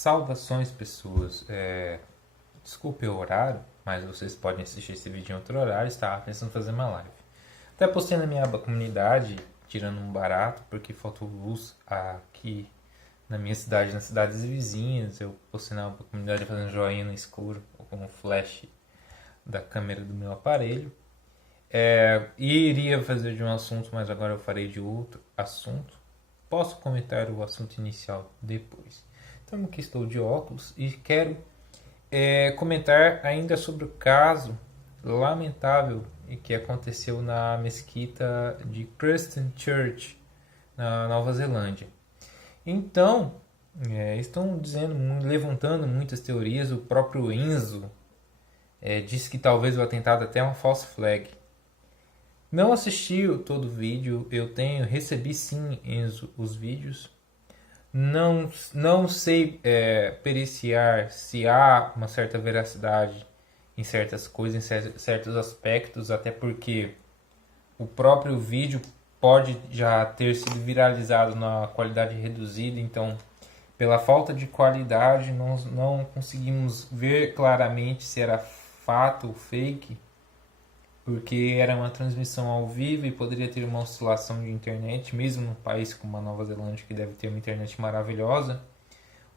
Saudações, pessoas. Desculpe o horário, mas vocês podem assistir esse vídeo em outro horário. Estava pensando em fazer uma live. Até postei na minha aba comunidade, tirando um barato, porque faltou luz aqui na minha cidade, nas cidades vizinhas. Eu postei na aba comunidade fazendo joinha no escuro, ou com o flash da câmera do meu aparelho. E iria fazer de um assunto, mas agora eu farei de outro assunto. Posso comentar o assunto inicial depois. Então aqui estou de óculos e quero comentar ainda sobre o caso lamentável que aconteceu na mesquita de Christchurch, na Nova Zelândia. Então, estão dizendo, levantando muitas teorias. O próprio Enzo disse que talvez o atentado até é uma false flag. Não assisti todo o vídeo, recebi sim, Enzo, os vídeos. Não sei periciar se há uma certa veracidade em certas coisas, em certos aspectos, até porque o próprio vídeo pode já ter sido viralizado na qualidade reduzida, então pela falta de qualidade não conseguimos ver claramente se era fato ou fake, porque era uma transmissão ao vivo e poderia ter uma oscilação de internet, mesmo num país como a Nova Zelândia, que deve ter uma internet maravilhosa.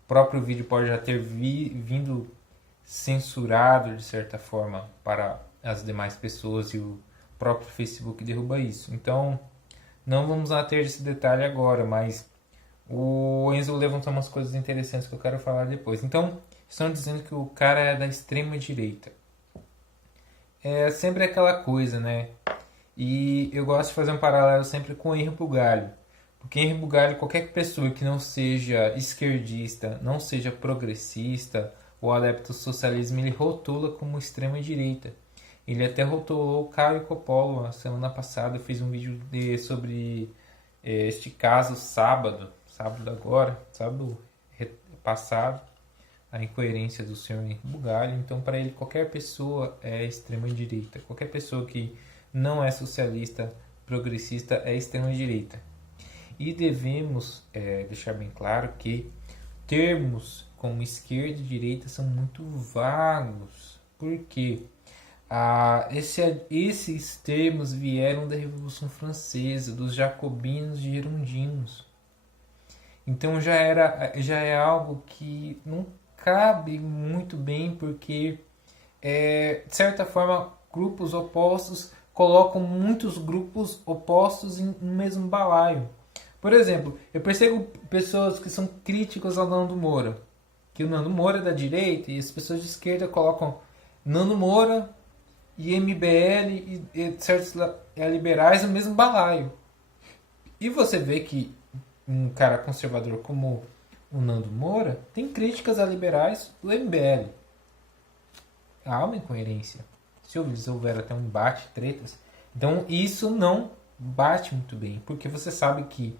O próprio vídeo pode já ter vindo censurado, de certa forma, para as demais pessoas, e o próprio Facebook derruba isso. Então, não vamos ater esse detalhe agora, mas o Enzo levantou umas coisas interessantes que eu quero falar depois. Então, estão dizendo que o cara é da extrema direita. É sempre aquela coisa, né? E eu gosto de fazer um paralelo sempre com o Henri Bugalho. Porque Henri Bugalho, qualquer pessoa que não seja esquerdista, não seja progressista ou adepto ao socialismo, ele rotula como extrema-direita. Ele até rotulou o Caio Coppola na semana passada. Eu fiz um vídeo sobre este caso sábado passado, a incoerência do senhor Henri Bugalho. Então, para ele, qualquer pessoa é extrema-direita. Qualquer pessoa que não é socialista, progressista, é extrema-direita. E devemos deixar bem claro que termos como esquerda e direita são muito vagos. Por quê? Esses termos vieram da Revolução Francesa, dos jacobinos e girondinos. Então já é algo que não cabe muito bem, porque de certa forma grupos opostos colocam muitos grupos opostos no mesmo balaio. Por exemplo, eu percebo pessoas que são críticas ao Nando Moura, que o Nando Moura é da direita, e as pessoas de esquerda colocam Nando Moura e MBL e certos liberais no mesmo balaio. E você vê que um cara conservador como o Nando Moura tem críticas a liberais do MBL. Há uma incoerência. Se houver até um embate, tretas, então isso não bate muito bem, porque você sabe que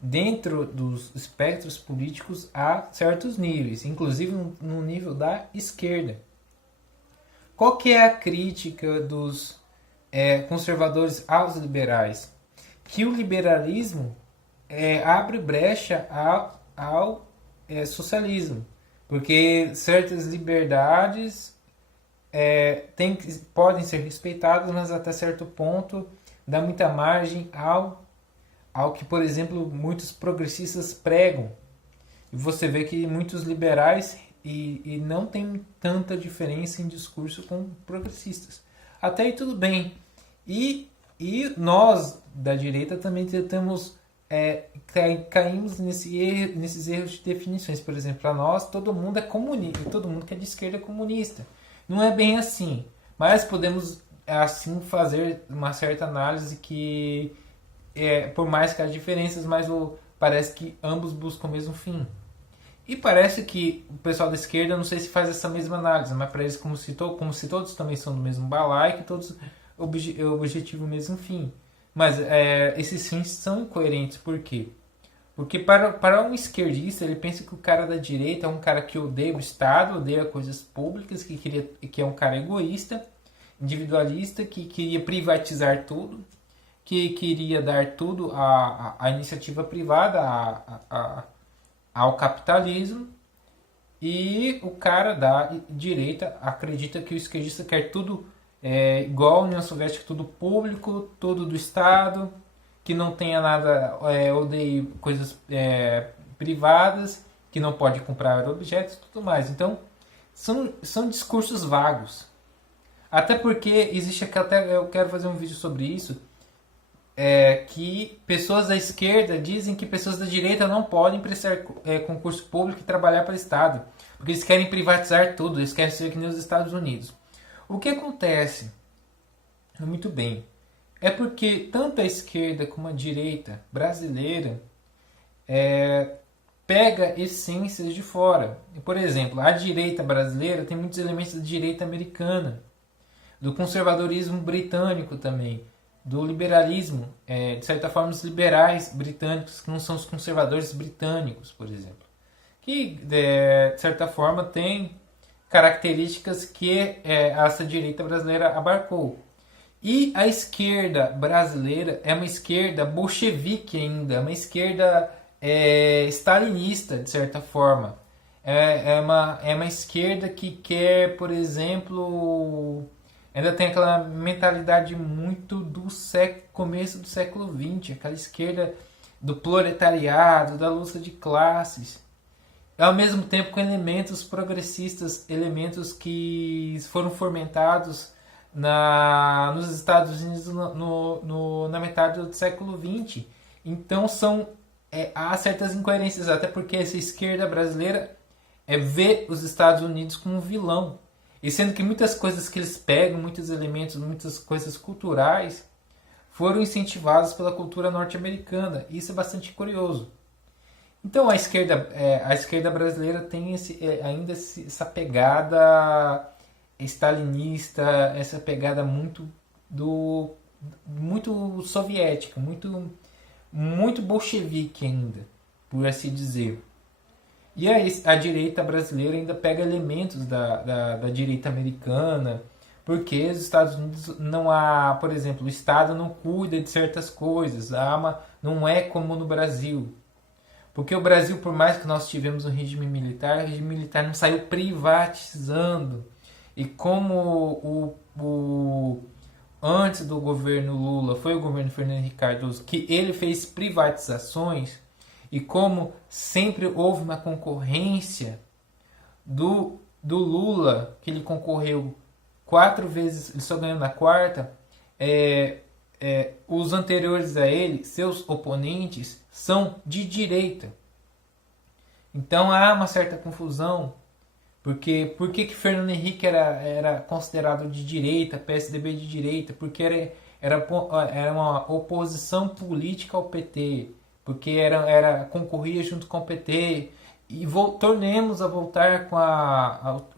dentro dos espectros políticos há certos níveis, inclusive no nível da esquerda. Qual que é a crítica dos conservadores aos liberais? Que o liberalismo abre brecha ao socialismo, porque certas liberdades podem ser respeitadas, mas até certo ponto dá muita margem ao que, por exemplo, muitos progressistas pregam. E você vê que muitos liberais e não tem tanta diferença em discurso com progressistas. Até aí tudo bem. E nós, da direita, também tentamos caímos nesses erros de definições. Por exemplo, para nós, todo mundo é comunista, todo mundo que é de esquerda é comunista. Não é bem assim, mas podemos assim fazer uma certa análise que, por mais que há diferenças, mas parece que ambos buscam o mesmo fim. E parece que o pessoal da esquerda, não sei se faz essa mesma análise, mas para eles como se todos também são do mesmo balaio, que todos objetivam o mesmo fim. Mas esses fins são incoerentes. Por quê? Porque para um esquerdista, ele pensa que o cara da direita é um cara que odeia o Estado, odeia coisas públicas, que é um cara egoísta, individualista, que queria privatizar tudo, que queria dar tudo à iniciativa privada, ao capitalismo, E o cara da direita acredita que o esquerdista quer tudo igual a União Soviética, tudo público, tudo do Estado, que não tenha nada, odeie coisas privadas, que não pode comprar objetos e tudo mais. Então, são discursos vagos. Até porque existe aqui, até eu quero fazer um vídeo sobre isso, que pessoas da esquerda dizem que pessoas da direita não podem prestar concurso público e trabalhar para o Estado, porque eles querem privatizar tudo, eles querem ser que nem os Estados Unidos. O que acontece, muito bem, é porque tanto a esquerda como a direita brasileira pega essências de fora. Por exemplo, a direita brasileira tem muitos elementos da direita americana, do conservadorismo britânico também, do liberalismo, de certa forma os liberais britânicos, que não são os conservadores britânicos, por exemplo, que de certa forma tem características que essa direita brasileira abarcou. E a esquerda brasileira é uma esquerda bolchevique ainda, uma esquerda stalinista, de certa forma. É uma esquerda que quer, por exemplo, ainda tem aquela mentalidade muito do começo do século XX, aquela esquerda do proletariado, da luta de classes, ao mesmo tempo com elementos progressistas, elementos que foram fomentados nos Estados Unidos na metade do século XX. Então há certas incoerências, até porque essa esquerda brasileira vê os Estados Unidos como um vilão. E sendo que muitas coisas que eles pegam, muitos elementos, muitas coisas culturais, foram incentivadas pela cultura norte-americana. Isso é bastante curioso. Então a esquerda brasileira tem ainda essa pegada stalinista, essa pegada muito soviética, muito bolchevique ainda, por assim dizer. E a direita brasileira ainda pega elementos da direita americana, porque os Estados Unidos não há, por exemplo, o Estado não cuida de certas coisas, não é como no Brasil. Porque o Brasil, por mais que nós tivemos um regime militar, o regime militar não saiu privatizando. E como antes do governo Lula foi o governo Fernando Henrique Cardoso que ele fez privatizações, e como sempre houve uma concorrência do Lula, que ele concorreu 4 vezes, ele só ganhou na quarta, os anteriores a ele, seus oponentes, são de direita. Então há uma certa confusão, porque por que Fernando Henrique era considerado de direita, PSDB de direita? Porque era uma oposição política ao PT, porque concorria junto com o PT. E tornemos a voltar com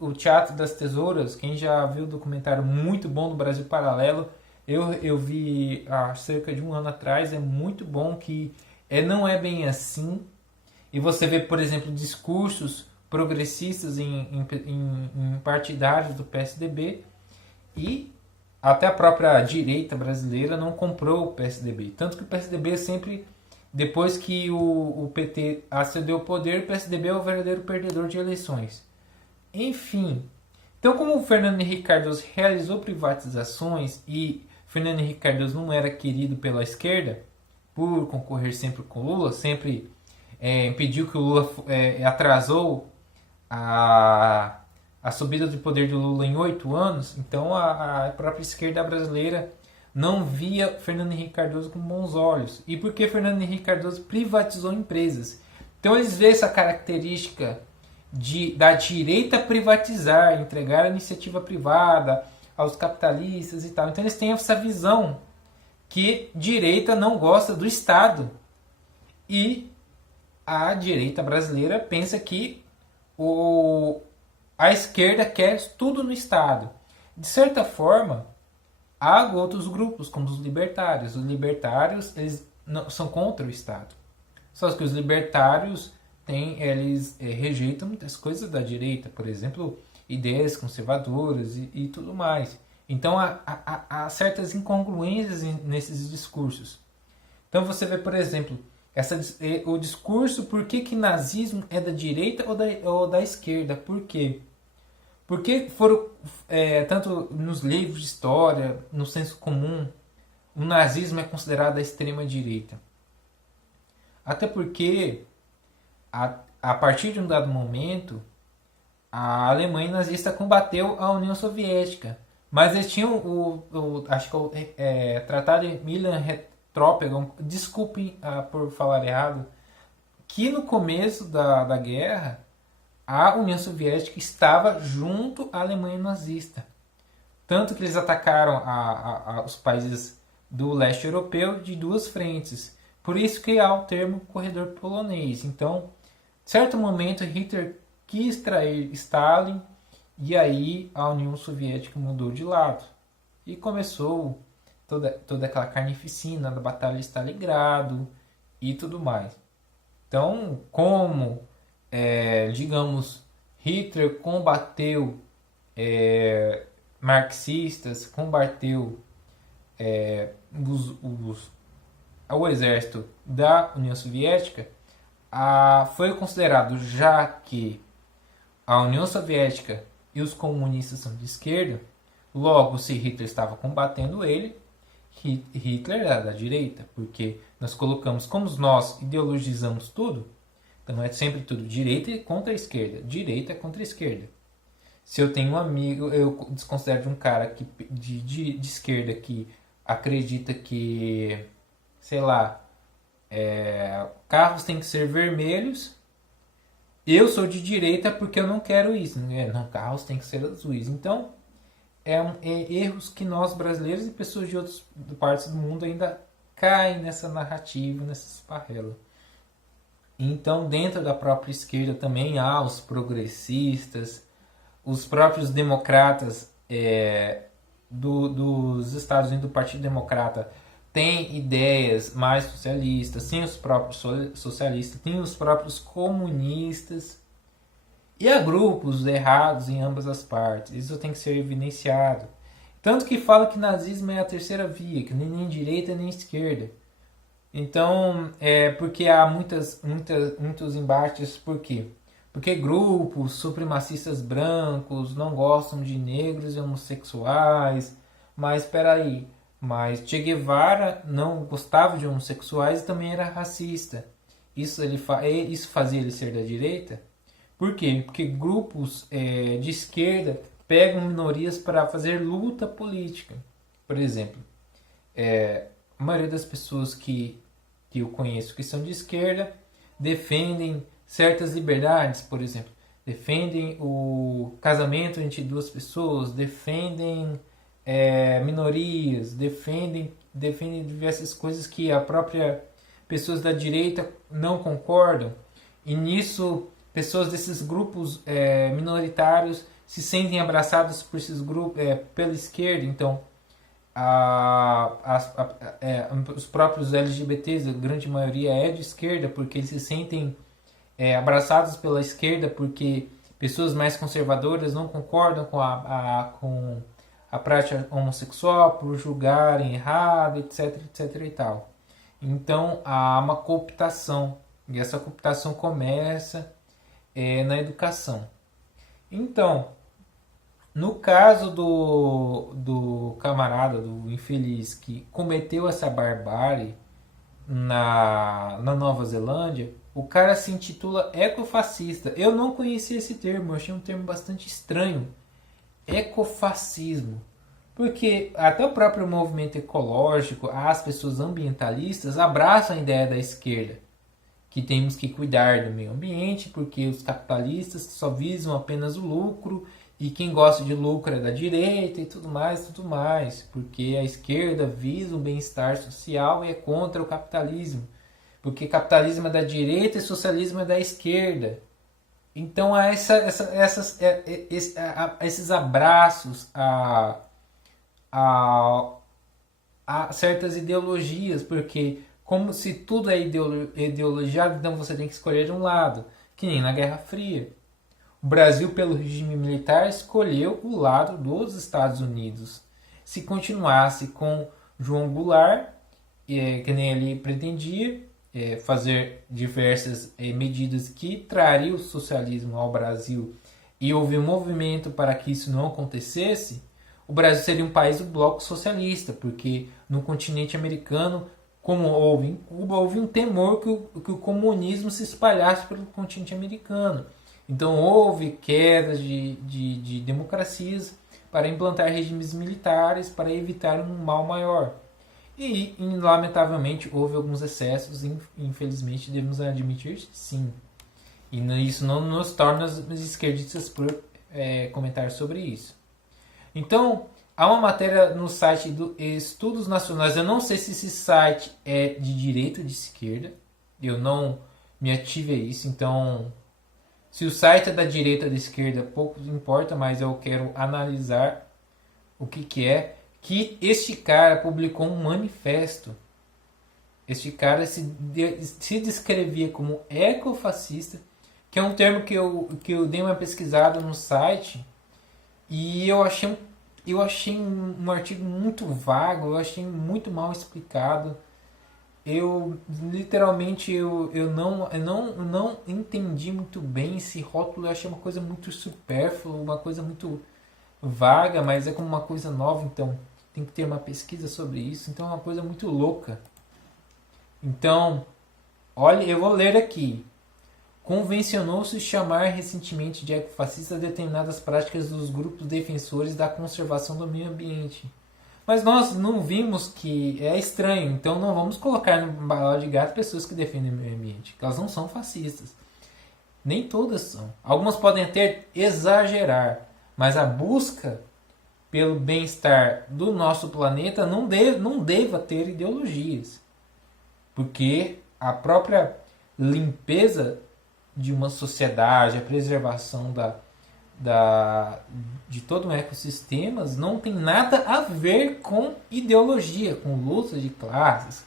o Teatro das Tesouras. Quem já viu o documentário muito bom do Brasil Paralelo, eu vi há cerca de um ano atrás, é muito bom, que não é bem assim. E você vê, por exemplo, discursos progressistas em partidários do PSDB, e até a própria direita brasileira não comprou o PSDB. Tanto que o PSDB sempre, depois que o PT acedeu ao poder, o PSDB é o verdadeiro perdedor de eleições. Enfim, então como o Fernando Henrique Cardoso realizou privatizações e Fernando Henrique Cardoso não era querido pela esquerda, por concorrer sempre com o Lula, sempre impediu que o Lula atrasou a subida do poder do Lula em 8 anos, então a própria esquerda brasileira não via Fernando Henrique Cardoso com bons olhos. E por que Fernando Henrique Cardoso privatizou empresas? Então eles veem essa característica da direita privatizar, entregar a iniciativa privada aos capitalistas e tal. Então eles têm essa visão que direita não gosta do Estado. E a direita brasileira pensa que a esquerda quer tudo no Estado. De certa forma, há outros grupos, como os libertários. Os libertários, eles não, são contra o Estado. Só que os libertários eles rejeitam muitas coisas da direita, por exemplo, ideias conservadoras e tudo mais. Então há certas incongruências nesses discursos. Então você vê, por exemplo, O discurso, por que nazismo é da direita ou da esquerda? Por quê? Porque foram, tanto nos livros de história, no senso comum, o nazismo é considerado a extrema direita. Até porque, a partir de um dado momento, a Alemanha nazista combateu a União Soviética. Mas eles tinham acho que Tratado de Molotov-Ribbentrop, desculpe por falar errado, que no começo da guerra a União Soviética estava junto à Alemanha nazista. Tanto que eles atacaram os países do leste europeu de duas frentes. Por isso que há o termo corredor polonês. Então, em certo momento, Hitler quis trair Stalin e aí a União Soviética mudou de lado. E começou toda aquela carnificina da Batalha de Stalingrado e tudo mais. Então, como, digamos, Hitler combateu marxistas, combateu o exército da União Soviética, foi considerado, já que a União Soviética e os comunistas são de esquerda, logo, se Hitler estava combatendo ele, Hitler era da direita, porque nós colocamos, como nós ideologizamos tudo, então é sempre tudo direita contra a esquerda, direita contra a esquerda. Se eu tenho um amigo, eu desconsidero um cara de esquerda que acredita que, sei lá, carros têm que ser vermelhos. Eu sou de direita porque eu não quero isso. Não, carros têm que ser azuis. Então, erros que nós brasileiros e pessoas de outras partes do mundo ainda caem nessa narrativa, nessa esparrela. Então, dentro da própria esquerda também há os progressistas, os próprios democratas dos Estados Unidos, do Partido Democrata, tem ideias mais socialistas, tem os próprios socialistas, tem os próprios comunistas. E há grupos errados em ambas as partes. Isso tem que ser evidenciado. Tanto que fala que nazismo é a terceira via, que nem direita nem esquerda. Então, porque há muitos embates, por quê? Porque grupos supremacistas brancos não gostam de negros e homossexuais. Mas espera aí, mas Che Guevara não gostava de homossexuais e também era racista. Isso fazia ele ser da direita? Por quê? Porque grupos de esquerda pegam minorias para fazer luta política. Por exemplo, a maioria das pessoas que eu conheço que são de esquerda defendem certas liberdades, por exemplo. Defendem o casamento entre duas pessoas, defendem minorias, defendem diversas coisas que a própria pessoas da direita não concordam. E nisso, pessoas desses grupos minoritários se sentem abraçadas por esses grupos pela esquerda. Então, os próprios LGBTs, a grande maioria é de esquerda, porque eles se sentem abraçados pela esquerda, porque pessoas mais conservadoras não concordam com a prática homossexual, por julgarem errado, etc, etc e tal. Então, há uma cooptação, e essa cooptação começa na educação. Então, no caso do camarada, do infeliz, que cometeu essa barbárie na Nova Zelândia, o cara se intitula ecofascista. Eu não conhecia esse termo, eu achei um termo bastante estranho. Ecofascismo. Porque até o próprio movimento ecológico, as pessoas ambientalistas abraçam a ideia da esquerda, que temos que cuidar do meio ambiente, porque os capitalistas só visam apenas o lucro, e quem gosta de lucro é da direita e tudo mais, porque a esquerda visa o bem-estar social e é contra o capitalismo, porque capitalismo é da direita e socialismo é da esquerda. Então há esses abraços a certas ideologias, porque como se tudo é ideologiado, então você tem que escolher um lado, que nem na Guerra Fria. O Brasil, pelo regime militar, escolheu o lado dos Estados Unidos. Se continuasse com João Goulart, que nem ele pretendia, fazer diversas medidas que trariam o socialismo ao Brasil e houve um movimento para que isso não acontecesse, o Brasil seria um país do bloco socialista, porque no continente americano, como houve em Cuba, houve um temor que o comunismo se espalhasse pelo continente americano. Então houve quedas de democracias para implantar regimes militares para evitar um mal maior. E, lamentavelmente, houve alguns excessos, infelizmente, devemos admitir, sim. E isso não nos torna os esquerdistas por comentar sobre isso. Então, há uma matéria no site do Estudos Nacionais. Eu não sei se esse site é de direita ou de esquerda. Eu não me ative a isso. Então, se o site é da direita ou da esquerda, pouco importa, mas eu quero analisar o que é. Que este cara publicou um manifesto. Este cara se descrevia como ecofascista, que é um termo que eu dei uma pesquisada no site e eu achei um artigo muito vago, eu achei muito mal explicado. Eu literalmente eu não entendi muito bem esse rótulo, eu achei uma coisa muito supérflua, uma coisa muito vaga, mas é como uma coisa nova, então tem que ter uma pesquisa sobre isso, então é uma coisa muito louca. Então, olha, eu vou ler aqui. Convencionou-se chamar recentemente de ecofascista determinadas práticas dos grupos defensores da conservação do meio ambiente. Mas nós não vimos que é estranho, então não vamos colocar no balaio de gato pessoas que defendem o meio ambiente. Elas não são fascistas. Nem todas são. Algumas podem até exagerar, mas a busca pelo bem-estar do nosso planeta não deva ter ideologias. Porque a própria limpeza de uma sociedade, a preservação de todo um ecossistema não tem nada a ver com ideologia, com luta de classes,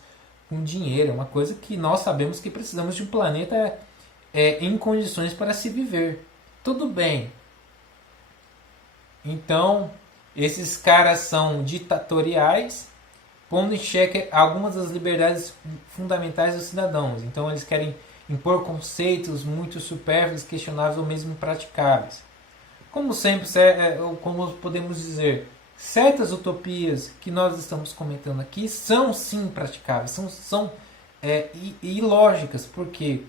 com dinheiro. É uma coisa que nós sabemos que precisamos de um planeta em condições para se viver. Tudo bem. Então, esses caras são ditatoriais, pondo em xeque algumas das liberdades fundamentais dos cidadãos. Então, eles querem impor conceitos muito supérfluos, questionáveis ou mesmo impraticáveis. Como sempre, como podemos dizer, certas utopias que nós estamos comentando aqui são sim praticáveis, são ilógicas, porque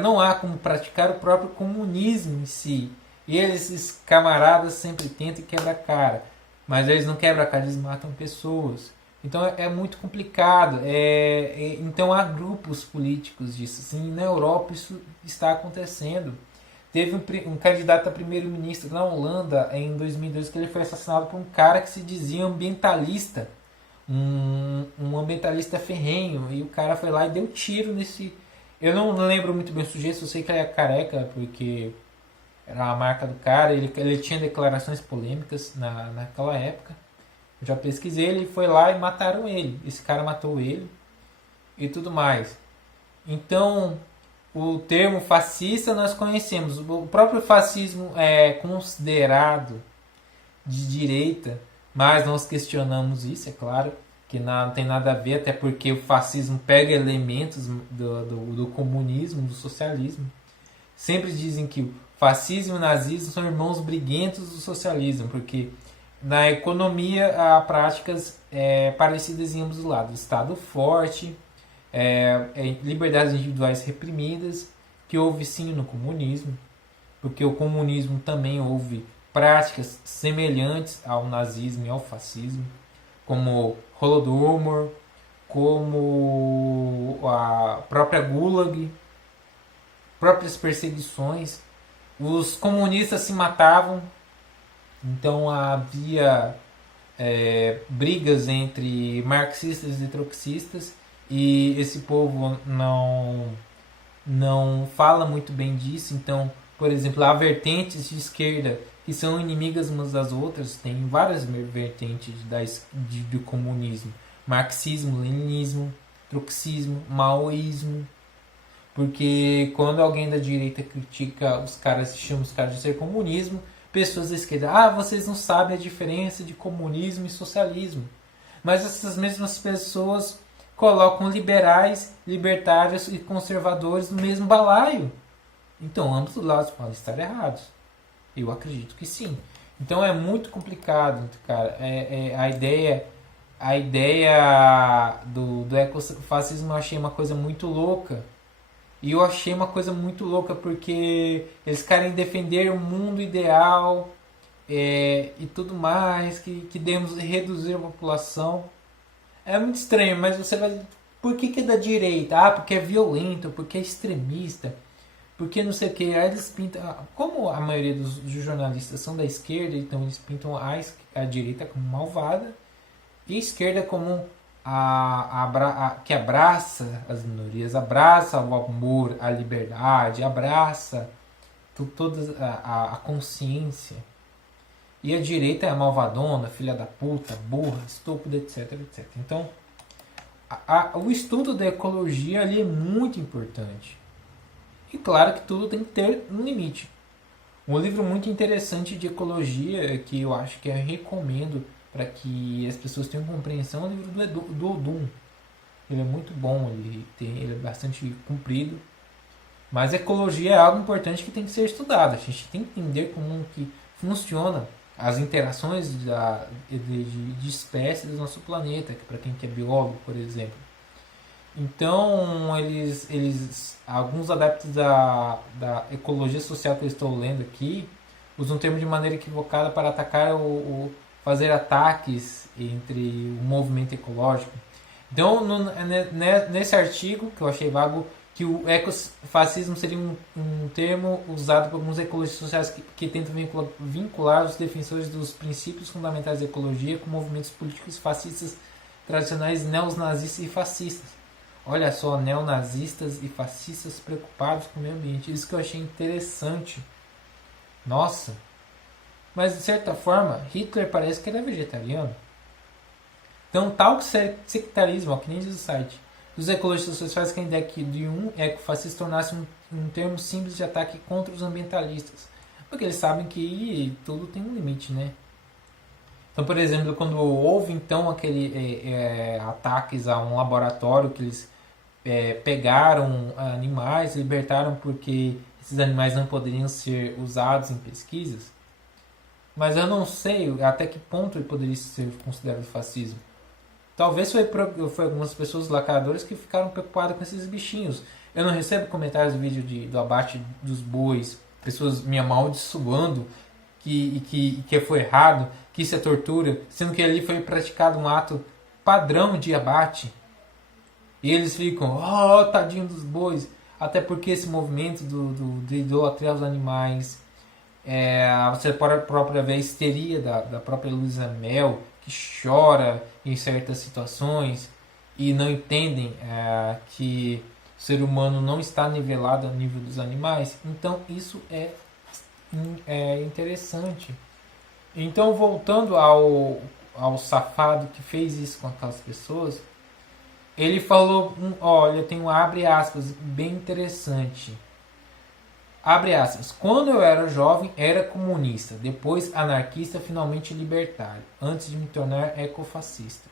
não há como praticar o próprio comunismo em si. E esses camaradas sempre tentam e quebram a cara, mas eles não quebram a cara, eles matam pessoas. Então é muito complicado. Então há grupos políticos disso. Assim, na Europa isso está acontecendo. Teve um candidato a primeiro-ministro na Holanda em 2002 que ele foi assassinado por um cara que se dizia ambientalista. Um ambientalista ferrenho. E o cara foi lá e deu tiro nesse... Eu não lembro muito bem o sujeito, eu sei que ele é careca, porque era a marca do cara. Ele tinha declarações polêmicas naquela época. Eu já pesquisei, ele foi lá e mataram ele. Esse cara matou ele e tudo mais. Então, o termo fascista nós conhecemos. O próprio fascismo é considerado de direita, mas nós questionamos isso, é claro, que não tem nada a ver, até porque o fascismo pega elementos do comunismo, do socialismo. Sempre dizem que o fascismo e o nazismo são irmãos briguentos do socialismo, porque na economia há práticas parecidas em ambos os lados. Estado forte, liberdades individuais reprimidas, que houve sim no comunismo, porque o comunismo também houve práticas semelhantes ao nazismo e ao fascismo, como Holodomor, como a própria Gulag, próprias perseguições. Os comunistas se matavam. Então havia brigas entre marxistas e trotskistas, e esse povo não fala muito bem disso. Então, por exemplo, há vertentes de esquerda que são inimigas umas das outras. Tem várias vertentes do comunismo: marxismo, leninismo, trotskismo, maoísmo. Porque quando alguém da direita critica os caras, chama os caras de ser comunismo, pessoas da esquerda, vocês não sabem a diferença de comunismo e socialismo. Mas essas mesmas pessoas colocam liberais, libertários e conservadores no mesmo balaio. Então ambos os lados podem estar errados. Eu acredito que sim. Então é muito complicado, cara. A ideia do ecofascismo eu achei uma coisa muito louca. E eu achei uma coisa muito louca porque eles querem defender o mundo ideal e tudo mais, que devemos reduzir a população. É muito estranho, mas você vai... Por que é da direita? Ah, porque é violento, porque é extremista, porque não sei o que. Aí eles pintam... Como a maioria dos jornalistas são da esquerda, então eles pintam a direita como malvada e a esquerda como que abraça as minorias, abraça o amor, a liberdade, abraça toda a consciência. E a direita é a malvadona, filha da puta, burra, estúpida, etc, etc. Então, o estudo da ecologia ali é muito importante. E claro que tudo tem que ter um limite. Um livro muito interessante de ecologia que eu acho que eu recomendo para que as pessoas tenham compreensão é o livro do Odum. Ele é muito bom, ele é bastante comprido. Mas a ecologia é algo importante que tem que ser estudado. A gente tem que entender como que funciona as interações de espécies do nosso planeta, para quem é biólogo, por exemplo. Então, alguns adeptos da ecologia social que eu estou lendo aqui usam o termo de maneira equivocada para atacar fazer ataques entre o movimento ecológico. Então, nesse artigo, que eu achei vago, que o ecofascismo seria um termo usado por alguns ecologistas sociais que tentam vincular os defensores dos princípios fundamentais da ecologia com movimentos políticos fascistas tradicionais, neonazistas e fascistas. Olha só, neonazistas e fascistas preocupados com o meio ambiente. Isso que eu achei interessante. Nossa! Mas, de certa forma, Hitler parece que era vegetariano. Então, tal sectarismo, que nem diz o site, dos ecologistas sociais que a ideia de um ecofascista tornasse um termo simples de ataque contra os ambientalistas. Porque eles sabem que tudo tem um limite, né? Então, por exemplo, quando houve então ataques a um laboratório que eles pegaram animais, libertaram porque esses animais não poderiam ser usados em pesquisas. Mas eu não sei até que ponto ele poderia ser considerado fascismo. Talvez foi algumas pessoas lacradoras que ficaram preocupadas com esses bichinhos. Eu não recebo comentários do vídeo do abate dos bois, pessoas me amaldiçoando que foi errado, que isso é tortura, sendo que ali foi praticado um ato padrão de abate. E eles ficam, tadinho dos bois. Até porque esse movimento de idolatria aos animais, você própria ver a histeria da própria Luísa Mel, que chora em certas situações e não entendem que o ser humano não está nivelado ao nível dos animais. Então isso é interessante. Então, voltando ao safado que fez isso com aquelas pessoas, ele falou, olha, tem um abre aspas bem interessante. Abre aspas. Quando eu era jovem, era comunista, depois anarquista, finalmente libertário, antes de me tornar ecofascista.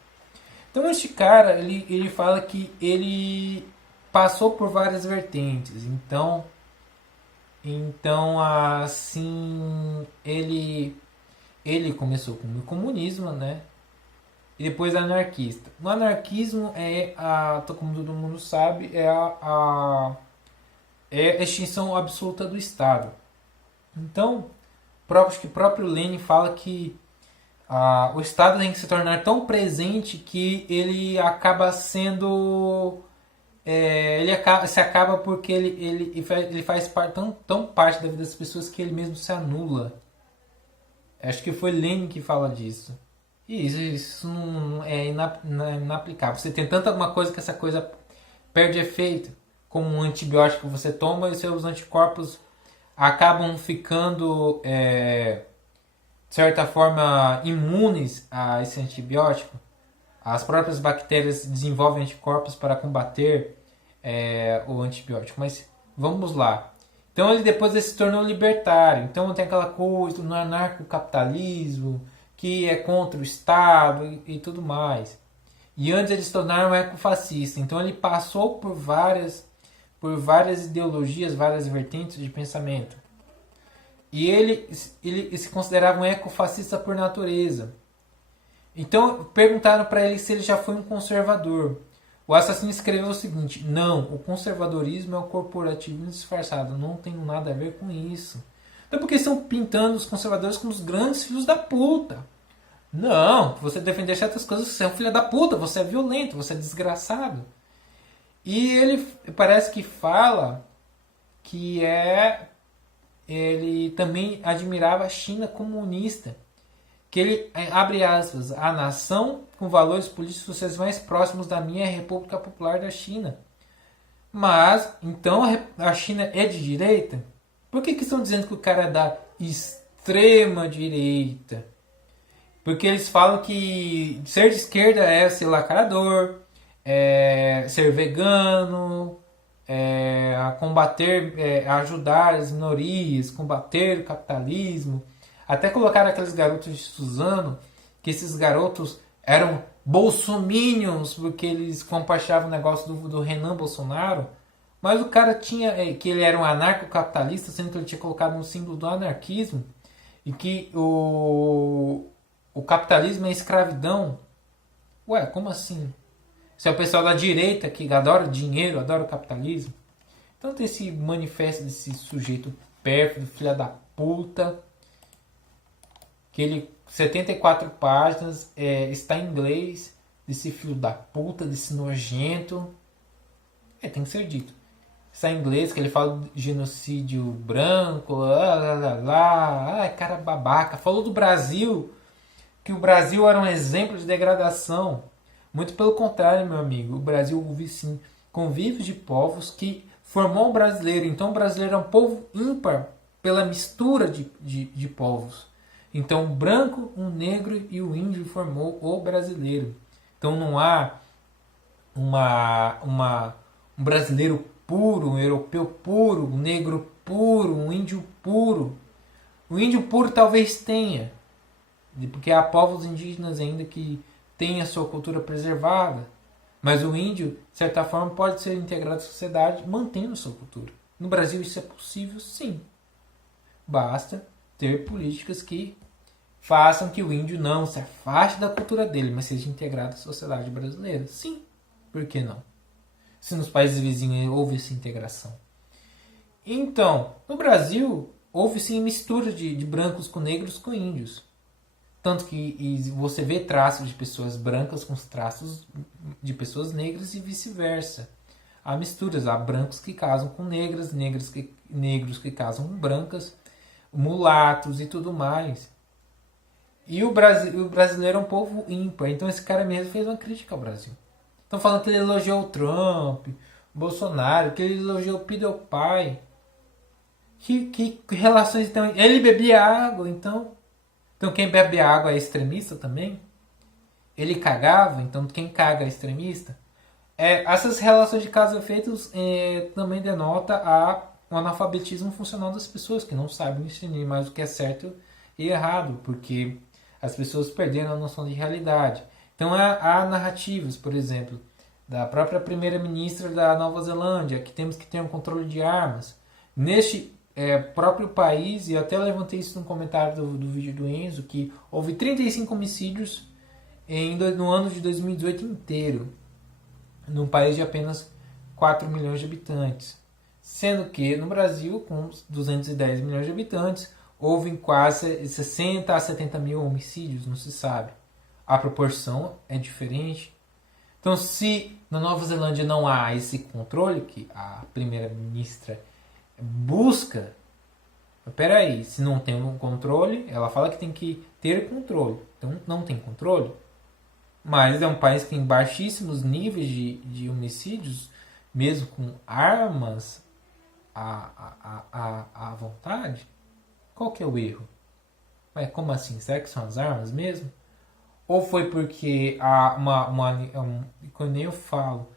Então este cara, ele fala que ele passou por várias vertentes. Então assim, ele começou com o comunismo, né? E depois anarquista. O anarquismo como todo mundo sabe, é a extinção absoluta do Estado. Então, acho que o próprio Lenin fala que o Estado tem que se tornar tão presente que ele acaba sendo... se acaba porque ele faz tão parte da vida das pessoas que ele mesmo se anula. Acho que foi Lenin que fala disso. E isso não é inaplicável. Você tem tanta alguma coisa que essa coisa perde efeito. Como um antibiótico que você toma e seus anticorpos acabam ficando, de certa forma, imunes a esse antibiótico. As próprias bactérias desenvolvem anticorpos para combater o antibiótico. Mas vamos lá. Então ele depois se tornou libertário. Então tem aquela coisa no anarcocapitalismo, que é contra o Estado e tudo mais. E antes ele se tornar um ecofascista. Então ele passou por várias ideologias, várias vertentes de pensamento. E ele se considerava um ecofascista por natureza. Então perguntaram para ele se ele já foi um conservador. O assassino escreveu o seguinte: não, o conservadorismo é o corporativismo disfarçado. Não tenho nada a ver com isso. Então por que estão pintando os conservadores como os grandes filhos da puta? Não, você defender certas coisas, você é um filho da puta, você é violento, você é desgraçado. E ele parece que fala que ele também admirava a China comunista. Que ele, abre aspas, a nação com valores políticos sociais mais próximos da minha é a República Popular da China. Mas, então a China é de direita? Por que estão dizendo que o cara é da extrema direita? Porque eles falam que ser de esquerda é ser lacrador, é ser vegano, combater, ajudar as minorias, combater o capitalismo. Até colocaram aqueles garotos de Suzano, que esses garotos eram bolsominions, porque eles compartilhavam o negócio do Renan Bolsonaro. Mas o cara tinha, que ele era um anarcocapitalista, sendo que ele tinha colocado um símbolo do anarquismo, e que o capitalismo é escravidão. Ué, como assim? Se é o pessoal da direita que adora dinheiro, adora o capitalismo. Então tem esse manifesto desse sujeito pérfido, filha da puta, que ele, 74 páginas, está em inglês, desse filho da puta, desse nojento. Tem que ser dito. Está em inglês, que ele fala de genocídio branco, cara babaca. Falou do Brasil, que o Brasil era um exemplo de degradação. Muito pelo contrário, meu amigo. O Brasil vive sim convívio de povos que formou o brasileiro. Então o brasileiro é um povo ímpar pela mistura de povos. Então o branco, o negro e o índio formou o brasileiro. Então não há um brasileiro puro, um europeu puro, um negro puro, um índio puro. O índio puro talvez tenha, porque há povos indígenas ainda que têm a sua cultura preservada. Mas o índio, de certa forma, pode ser integrado à sociedade mantendo a sua cultura. No Brasil isso é possível, sim. Basta ter políticas que façam que o índio não se afaste da cultura dele, mas seja integrado à sociedade brasileira. Sim, por que não? Se nos países vizinhos houve essa integração. Então, no Brasil, houve sim mistura de brancos com negros com índios. Tanto que você vê traços de pessoas brancas com os traços de pessoas negras e vice-versa. Há misturas, há brancos que casam com negras, negros que casam com brancas, mulatos e tudo mais. E o brasileiro é um povo ímpar. Então esse cara mesmo fez uma crítica ao Brasil. Estão falando que ele elogiou o Trump, o Bolsonaro, que ele elogiou o PewDiePie. Que relações então? Ele bebia água, então quem bebe água é extremista também? Ele cagava, então quem caga é extremista? Essas relações de causa e efeitos também denota o analfabetismo funcional das pessoas, que não sabem discernir mais o que é certo e errado, porque as pessoas perderam a noção de realidade. Então há narrativas, por exemplo, da própria primeira-ministra da Nova Zelândia, que temos que ter um controle de armas. Neste próprio país, e até levantei isso no comentário do vídeo do Enzo, que houve 35 homicídios no ano de 2018 inteiro, num país de apenas 4 milhões de habitantes. Sendo que no Brasil, com 210 milhões de habitantes, houve quase 60 a 70 mil homicídios, não se sabe. A proporção é diferente. Então, se na Nova Zelândia não há esse controle que a primeira-ministra busca, peraí, se não tem um controle, ela fala que tem que ter controle. Então, não tem controle. Mas é um país que tem baixíssimos níveis de homicídios, mesmo com armas à vontade. Qual que é o erro? Como assim? Será que são as armas mesmo? Ou foi porque há quando eu falo,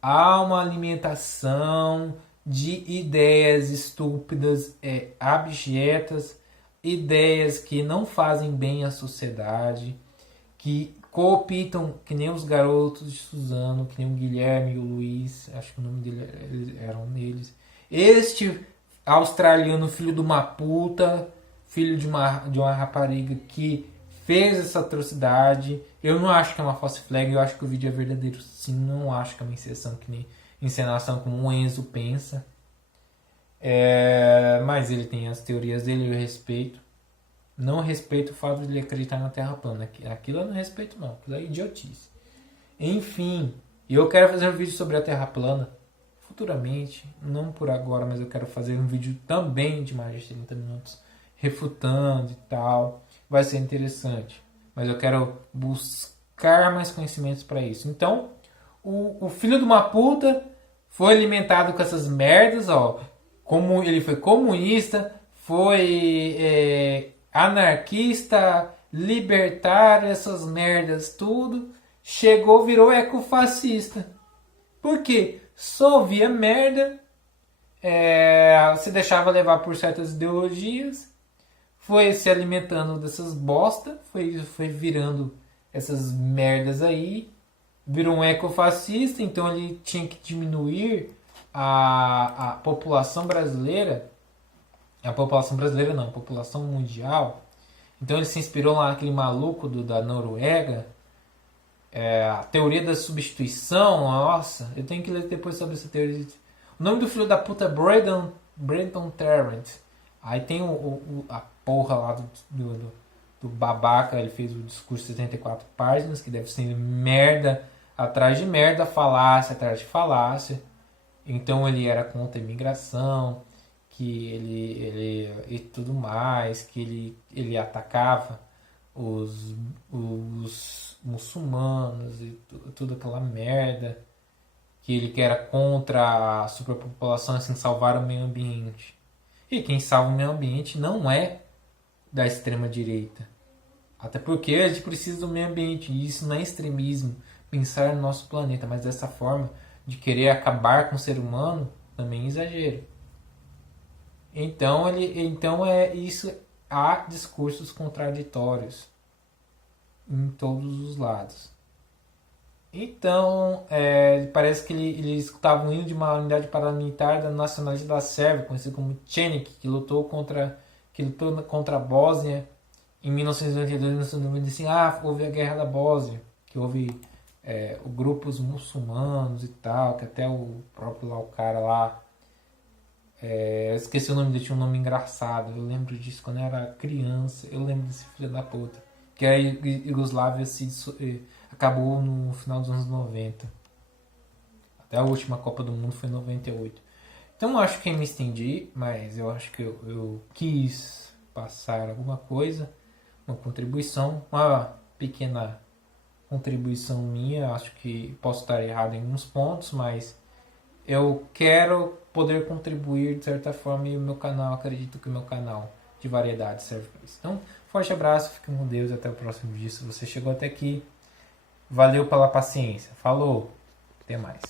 há uma alimentação de ideias estúpidas, abjetas, ideias que não fazem bem à sociedade, que cooptam que nem os garotos de Suzano, que nem o Guilherme e o Luiz, acho que o nome dele era um deles. Este australiano, filho de uma puta, filho de uma rapariga que fez essa atrocidade. Eu não acho que é uma false flag, eu acho que o vídeo é verdadeiro sim, não acho que é uma encenação como o Enzo pensa. Mas ele tem as teorias dele, eu respeito. Não respeito o fato de ele acreditar na Terra plana. Aquilo eu não respeito não, aquilo é idiotice. Enfim, eu quero fazer um vídeo sobre a Terra plana futuramente, não por agora, mas eu quero fazer um vídeo também de mais de 30 minutos, refutando e tal. Vai ser interessante, mas eu quero buscar mais conhecimentos para isso. Então, o filho de uma puta foi alimentado com essas merdas, ó. Como ele foi comunista, foi anarquista, libertário, essas merdas tudo. Chegou, virou ecofascista. Por quê? Só via merda, se deixava levar por certas ideologias, foi se alimentando dessas bosta, foi virando essas merdas aí, virou um ecofascista, então ele tinha que diminuir a população brasileira, a população mundial. Então ele se inspirou lá naquele maluco da Noruega, a teoria da substituição. Nossa, eu tenho que ler depois sobre essa teoria. O nome do filho da puta é Brandon Tarrant. Aí tem a porra lá do babaca, ele fez o discurso de 74 páginas, que deve ser merda atrás de merda, falácia atrás de falácia. Então ele era contra a imigração, que ele e tudo mais, que ele atacava os muçulmanos e tudo aquela merda, que ele era contra a superpopulação, assim, salvar o meio ambiente. E quem salva o meio ambiente não é da extrema direita. Até porque a gente precisa do meio ambiente, e isso não é extremismo, pensar no nosso planeta, mas dessa forma de querer acabar com o ser humano também é exagero. Então isso, há discursos contraditórios em todos os lados. Então, parece que ele escutava um hino de uma unidade paramilitar da nacionalidade da Sérvia, conhecido como Čenik, que lutou contra a Bósnia em 1992 e 1995. Houve a Guerra da Bósnia, que houve grupos muçulmanos e tal, que até o próprio lá, o cara lá, eu esqueci o nome dele, tinha um nome engraçado, eu lembro disso quando eu era criança, eu lembro desse filho da puta, que a Iugoslávia acabou no final dos anos 90. Até a última Copa do Mundo foi em 98. Então eu acho que eu me estendi, mas eu acho que eu quis passar alguma coisa, uma contribuição, uma pequena contribuição minha. Acho que posso estar errado em alguns pontos, mas eu quero poder contribuir de certa forma, e o meu canal, acredito que o meu canal de variedade serve para isso. Então, forte abraço, fique com Deus e até o próximo vídeo. Se você chegou até aqui, valeu pela paciência. Falou, até mais.